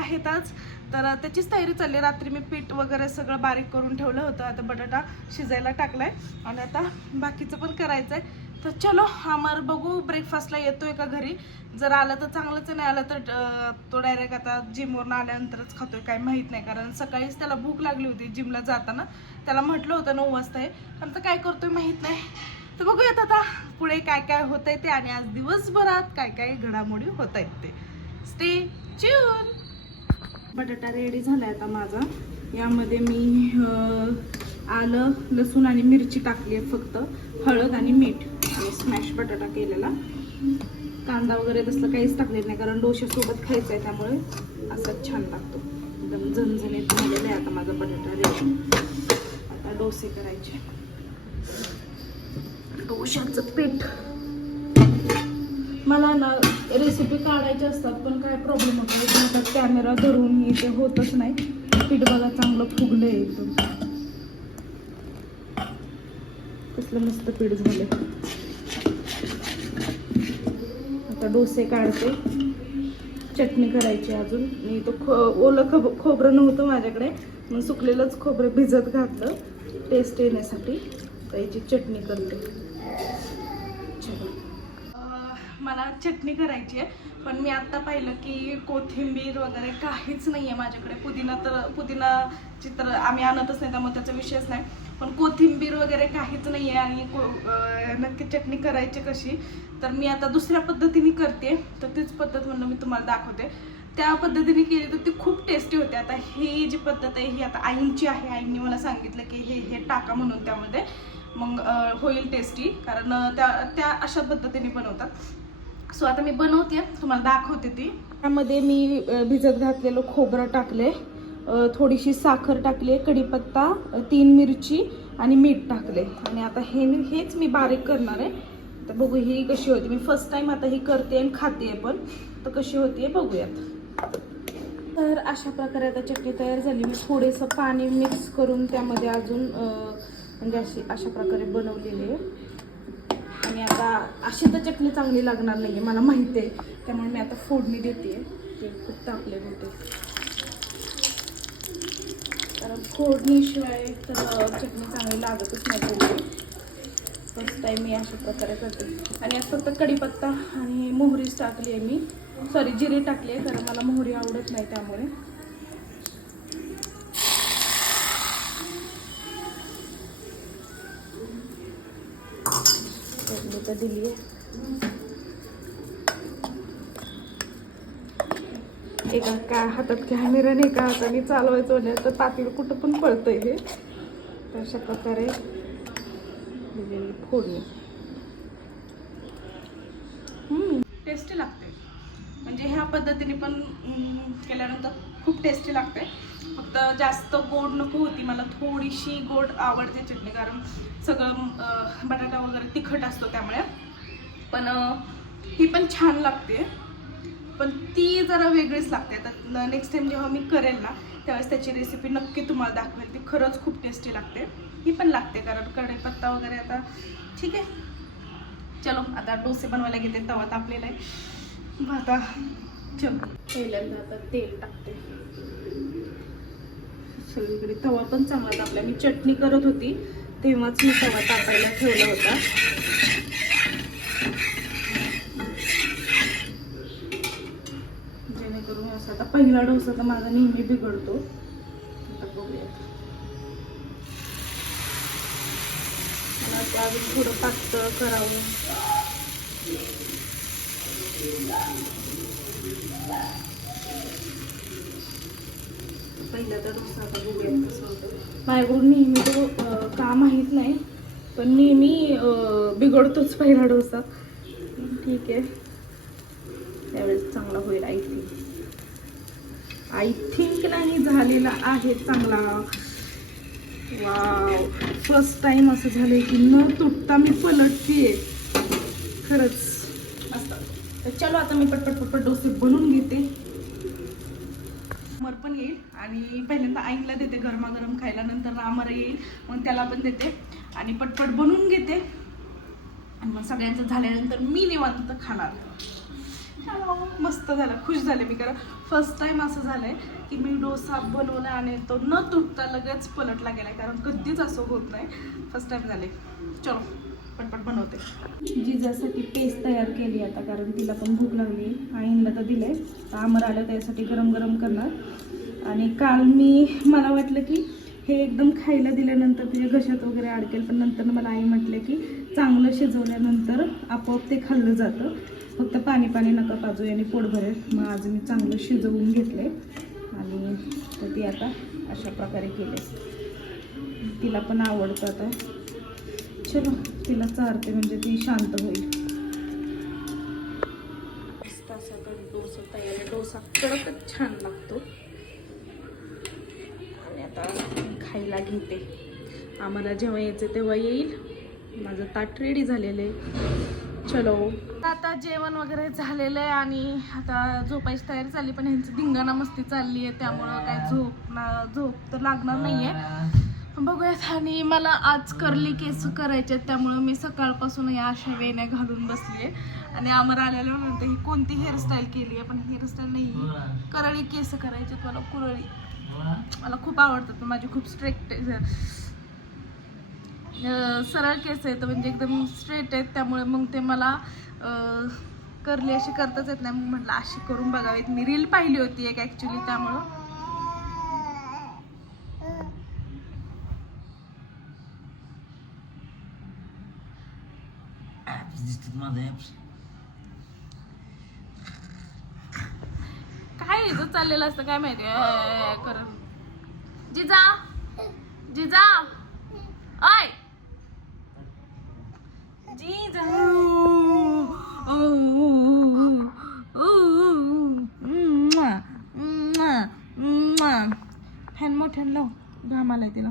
आहेत आज तर त्याचीच तयारी चालली. रात्री मी पीठ वगैरे सगळं बारीक करून ठेवलं होतं. आता बटाटा शिजायला टाकलाय. आणि आता बाकीचं पण करायचं आहे तर चलो आम्हाला बघू. ब्रेकफास्टला येतोय का घरी? जर आलं तर चांगलंच नाही आलं तर तो डायरेक्ट आता जिमवरून आल्यानंतरच खातोय. काय माहीत नाही. कारण सकाळीच त्याला भूक लागली होती जिमला जाताना. त्याला म्हटलं होतं नऊ वाजता आहे. पण तर काय करतोय माहीत नाही. तर बघूयात आता पुढे काय काय होत आहे ते. आणि आज दिवसभरात काय काय घडामोडी होत आहेत ते. स्टे ट्यून बटाटा रेडी झालाय आता माझा. यामध्ये मी आलं लसूण आणि मिरची टाकली आहे फक्त. हळद आणि मीठ. आणि स्मॅश बटाटा केलेला. कांदा वगैरे तसलं काहीच टाकलेलं नाही कारण डोशासोबत खायचं आहे त्यामुळे असा छान लागतो. एकदम झणझणीत झालेला आहे आता माझा बटाटा रेडी आता डोसे करायचे. डोशाचं पीठ. मला ना रेसिपी काढायची असतात पण काय प्रॉब्लेम होतो? आता कॅमेरा धरून मी ते होतच नाही. पीठ बघा चांगलं फुगलं एकदम. कसलं मस्त पीठ झालं आता डोसे काढते. चटणी करायची अजून. मी तो खो ओलं खब खोबरं नव्हतं माझ्याकडे. मग सुकलेलंच खोबरं भिजत घातलं. टेस्ट येण्यासाठी. तर याची चटणी करते चलो. अं, मला चटणी करायची आहे. पण मी आत्ता पाहिलं की कोथिंबीर वगैरे काहीच नाही आहे माझ्याकडे. पुदिना तर पुदिना चित्र आम्ही आणतच नाही त्यामुळे त्याचा विषयच नाही. पण कोथिंबीर वगैरे काहीच नाही आहे आणि को नक्की चटणी करायची कशी तर मी आता दुसऱ्या पद्धतीने करते. तर तीच पद्धत म्हणून मी तुम्हाला दाखवते. त्या पद्धतीने केली तर ती खूप टेस्टी होते. आता ही जी पद्धत आहे ही आता आईंची आहे. आईंनी मला सांगितलं की हे हे टाका म्हणून त्यामध्ये. मग होईल टेस्टी. कारण त्या त्या अशा पद्धतीने बनवतात. सो आता मी बनवते तुम्हाला दाखवते ती. त्यामध्ये मी भिजत घातलेलं खोबरं टाकले थोडीशी साखर टाकली कढीपत्ता तीन मिरची आणि मीठ टाकले. आणि आता हे मी हेच मी बारीक करणार आहे. तर बघू ही कशी होती. मी फर्स्ट टाइम आता ही करते आणि खाते पण. तर कशी होती बघूयात. तर अशा प्रकारे आता चटणी तयार झाली. मी थोडेसं पाणी मिक्स करून त्यामध्ये अजून म्हणजे अशी अशा प्रकारे बनवलेली आहे. आणि आता अशी तर चटणी चांगली लागणार नाही आहे मला माहिती आहे. त्यामुळे मी आता फोडणी देते ते खूप टाकले होते. कारण फोडणीशिवाय तर चटणी चांगली लागतच नाही फर्स्ट टाईम मी अशा प्रकारे करते. आणि आज फक्त कढीपत्ता आणि मोहरीच टाकली आहे मी. सॉरी जिरे टाकली आहे कारण मला मोहरी आवडत नाही त्यामुळे. तर दिली आहे. एका काय हातात कॅमेरा नाही का हाताने चालवायचं म्हणलं तर पातील कुठं पण पळतंय हे. तर अशा प्रकारे दिलेली फोडणी. टेस्टी लागते. म्हणजे ह्या पद्धतीने पण केल्यानंतर खूप टेस्टी लागते फक्त जास्त गोड नको होती मला थोडीशी गोड आवडते चटणी कारण सगळं बटाटा वगैरे तिखट असतो त्यामुळे. पण ही पण छान लागते. पण ती जरा वेगळीच लागते. आता नेक्स्ट टाइम जेव्हा मी करेल ना त्यावेळेस त्याची रेसिपी नक्की तुम्हाला दाखवेल. ती खरंच खूप टेस्टी लागते. ही पण लागते कारण कढीपत्ता वगैरे आता ठीक आहे. चलो आता डोसे बनवायला घेते तवा तापलेला आहे. मग आता पहिल्यांदा आता तेल टाकते. सगळीकडे तवा पण चांगला तापला मी चटणी करत होती तेव्हाच मी तवा तापायला ठेवला होता. जेणेकरून असं आता पहिला डोसा तर माझा नेहमी बिघडतो. आता बघूया. मला अजून थोडं पातळ करावं माझ्याकडून नेहमी तो का माहीत नाही पण नेहमी बिघडतोच पहिला डोसा. ठीक आहे. त्यावेळेस चांगला होईल आय थिंक आय थिंक नाही झालेला आहे चांगला. वाव फर्स्ट टाइम असं झालंय की न तुटता मी पलटतीये. खरंच. तर चलो आता मी पटपट पटपट डोसे बनवून घेते. अमर पण येईल आणि पहिल्यांदा आईला देते गरमागरम खायला नंतर रामर येईल मग त्याला पण देते. आणि पटपट बनवून घेते. आणि मग सगळ्यांचं झाल्यानंतर मी निवांत खाणार. मस्त झालं खुश झाले मी. कारण फर्स्ट टाईम असं झालंय की मी डोसा बनवला आणि तो न तुटता लगेच पलटला गेलाय कारण कधीच असं होत नाही. फर्स्ट टाईम झाले चलो. पटपट बनवते. जिजासाठी पेस्ट तयार केली आता कारण तिला पण भूक लागली. आईंना तर दिले तर आमर आलं त्यासाठी गरम गरम करणार. आणि काल मी मला वाटलं की हे एकदम खायला दिल्यानंतर तिच्या घशात वगैरे अडकेल पण नंतर मला आई म्हटले की चांगलं शिजवल्यानंतर आपोआप ते खाल्लं जातं. फक्त पाणी पाणी नका पाजू आणि पोट भरेल. मग आज मी चांगलं शिजवून घेतले आणि तर ती आता अशा प्रकारे केले. तिला पण आवडतं आता. चलो तिला चारते म्हणजे ती शांत होईल. मस्त डोसा तयार डोसा कडकच छान लागतो. आणि आता खायला घेते. आम्हाला जेव्हा यायचं तेव्हा येईल. माझं ताट रेडी झालेलं आहे. चलो. आता जेवण वगैरे झालेलं आहे आणि आता झोपायची तयारी चालली पण ह्यांची धिंगाणा मस्ती चालली आहे त्यामुळं काय झोप ना झोप तर लागणार नाही आहे बघूयात आणि मला आज करली केस करायचे आहेत त्यामुळं मी सकाळपासून या अशा वेण्या घालून बसली आहे आणि आमर आलेलं म्हणते ही कोणती हेअरस्टाईल केली आहे? पण हेअरस्टाईल नाही. करळी केस करायचे आहेत मला कुरळी. मला खूप आवडतात माझी खूप स्ट्रिक्ट सरळ केस आहेत म्हणजे एकदम स्ट्रेट आहेत त्यामुळे मग ते मला करली अशी करताच येत नाही. मग म्हटलं अशी करून बघावीत. मी रील पाहिली होती एक ॲक्च्युली त्यामुळं. दिसतात माझं ऍप्स काय इथं चाललेलं असतं काय माहिती? कर जिजा! जिजा! आय जिजा फॅन मोठ्यान लाव घाम आलाय तिला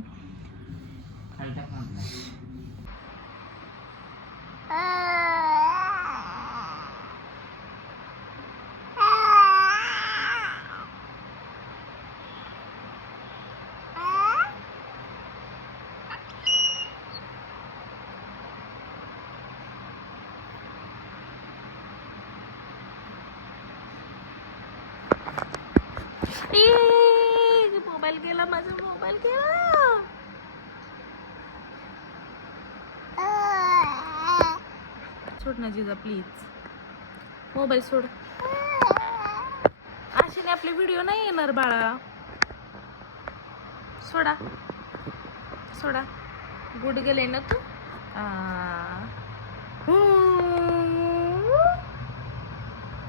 खाली टाक म्हटलं मोबाईल गेला माझा मोबाईल गेला सोड ना जिजा प्लीज मोबाईल सोड. अशाने आपले व्हिडिओ नाही येणार बाळा. सोडा. सोडा. गुड गेले ना तू? हो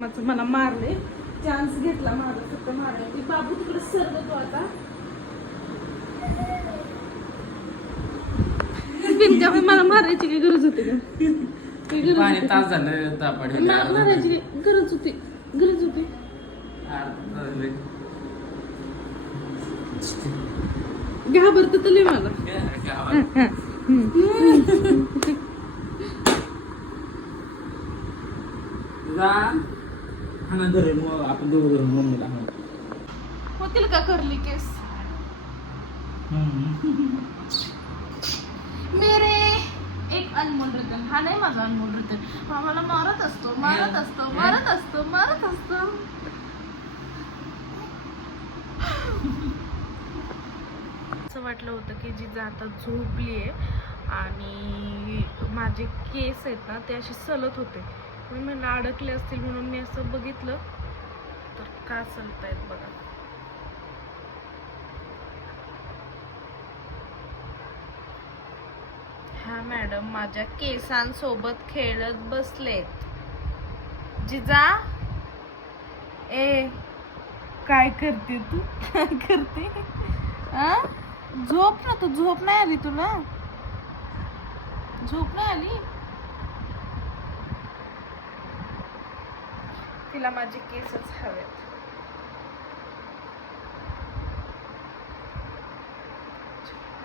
माझं मला मारले. चान्स घेतला माझा फक्त मारायला. ती बाबू तिकडे सरकतो आता त्यामुळे मला मारायची काही गरज होती का? काही गरज पाणी होती? तास झालं तापड मा- मारायची काही गरज होती. गरज होती. घाबरत तले मला. आपण दोघं धरून मम्मीला हा. होतील का करली केस मेरे एक अनमोल रतन हा नाही माझा अनमोल रतन हा मला मारत असतो मारत असतो मारत असतो मारत असतो. असं वाटलं होतं की जी आता झोपली आहे आणि माझे केस आहेत ना ते असे सलत होते. मी म्हणलं अडकले असतील म्हणून मी असं बघितलं. तर का चालतायत बघा. हा मॅडम माझ्या केसांसोबत खेळत बसलेत. जिजा? ए काय करते तू? काय करते? आ? झोप ना तू झोप नाही आली तुला? झोप नाही आली? तिला माझे केसच हवेत.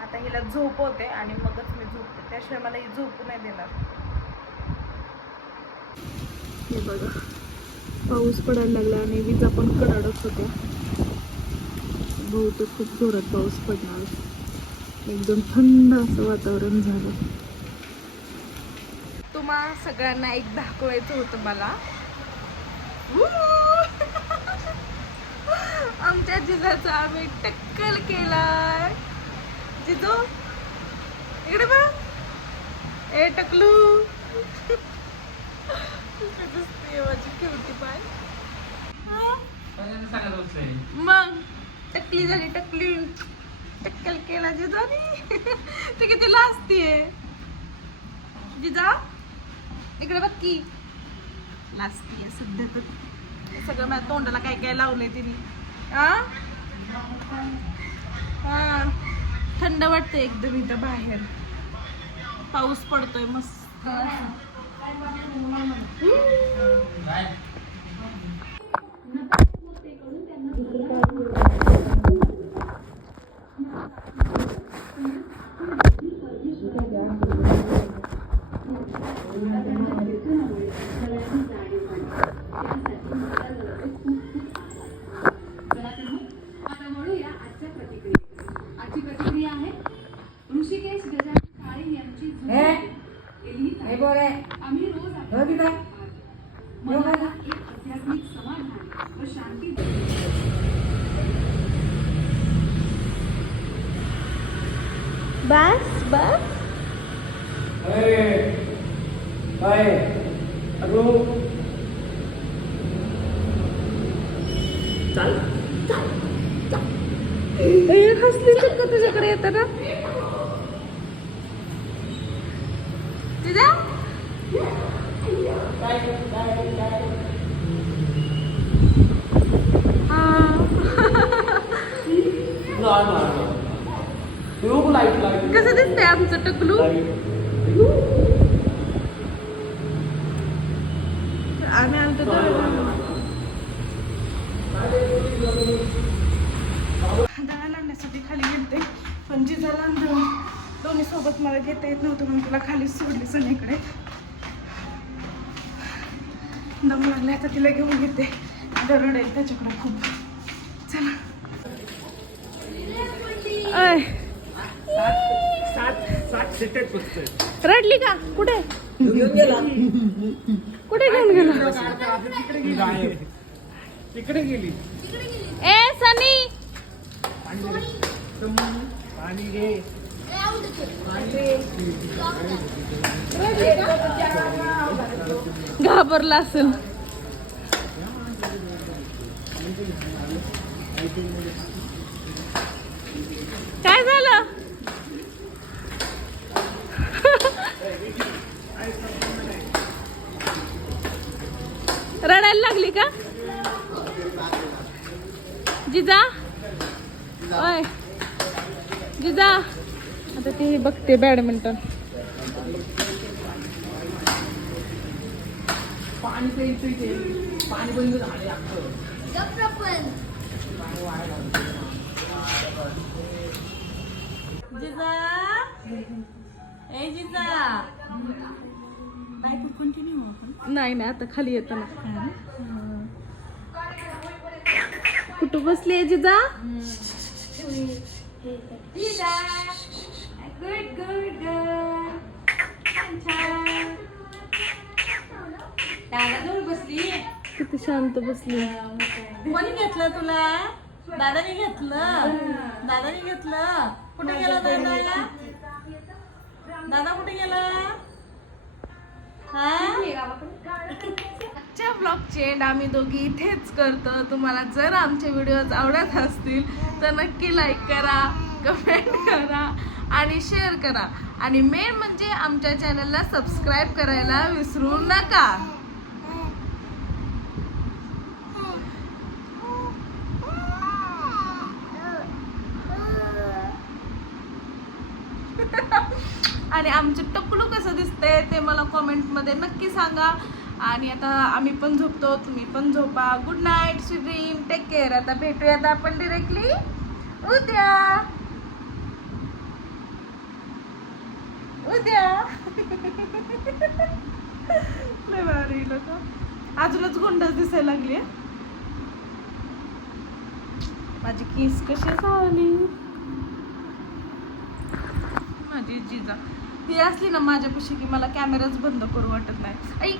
आता हिला झोपवते आणि मगच मी झोपते. त्याशिवाय मला ही झोपू नाही देणार. हे बघा. पाऊस पडायला लागला आणि विजा पण कडाडत होत्या. बहुतेक खूप जोरात पाऊस पडणार. एकदम थंड असं वातावरण झालं. तुम्हा सगळ्यांना एक दाखवायचं होतं मला. आमच्या जिजाचा आम्ही टक्कल केलाय. जिजो इकडे बा ए टकलू. कशी माझी क्युटी पाय मग टकली झाली टकली. टक्कल केला जिजाने. ते किती लाजतीये. जिजा इकडे बघ की. लाजतीये सध्या तर. सगळं माझ्या तोंडाला काय काय लावलंय तिने. हा. थंड वाटतंय एकदम इथं बाहेर. पाऊस पडतोय मस्त. ए, हसली चक्क तुझ्याकडे येतं ना? तुझ्या कसं दिसतंय आमचं टकलू आम्ही आलतो तर दळण आणण्यासाठी खाली गेलते. पण जिजाला दोन्ही सोबत मला घेता येत नव्हतं म्हणून तिला खाली सोडली सनीकडे दम लागला आता तिला घेऊन येते. दरड आहे त्याच्याकडे खूप. चला. अय रडली का? कुठे? कुठे घेऊन गेला. तिकडे गेली. पाणी घे घाबरला असेल. काय झालं? रडायला लागली का? जिजा? ओय जिजा. आता ती बघते बॅडमिंटन. पाणी प्यायचं इथे पाणी बंद झाले अख्खं जिजा. ए जिजा. नाही नाही आता खाली येतं ना? कुठं बसली जिजा? गुड गुड किती शांत बसली. कोणी घेतलं तुला? दादाने घेतलं. दादाने घेतलं. कुठे गेला दादा? दादा कुठे गेला? आजच्या ब्लॉगचे एंड आम्ही दोघी इथेच करतो. तुम्हाला जर आमचे व्हिडिओज आवडत असतील तर नक्की लाईक करा कमेंट करा आणि शेअर करा. आणि मेन म्हणजे आमच्या चॅनलला सबस्क्राईब करायला विसरू नका. आणि आमचं टकलू कसं दिसतंय ते मला कॉमेंटमध्ये नक्की सांगा. आणि आता आम्ही पण झोपतो तुम्ही पण झोपा. Good night dream take care आता भेटूयात आपण डिरेक्टली उद्या. उद्या. भारी लोक. अजूनच गुंडच दिसायला लागली माझी केस कशी झाली? माझी जिजा ती असली ना माझ्यापाशी की मला कॅमेराच बंद करू वाटत नाही. ऐक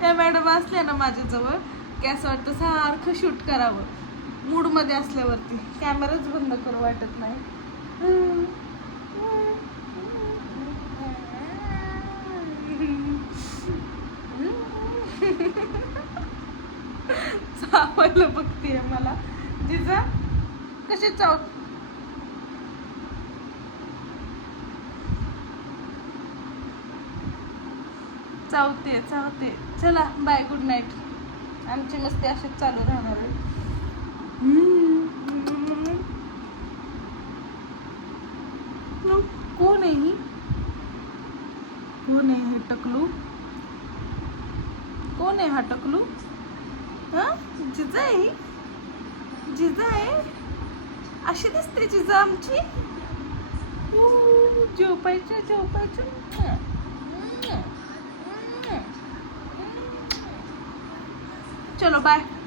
त्या मॅडम असल्या ना माझ्याजवळ की असं वाटतं सारखं शूट करावं. मूडमध्ये असल्यावरती. कॅमेराच बंद करू वाटत नाही. चावायला बघतीये मला. जिजा कशी चाव चावते चावते. चला बाय गुड नाईट आमची मस्ती अशीच चालू राहणार आहे. कोण आहे ही? कोण आहे हे टकलू? कोण आहे हा टकलू? हा? जिजा आहे जिजा आहे? अशी दिसते जिजा आमची. ऊ, झोपायचं. चलो बाय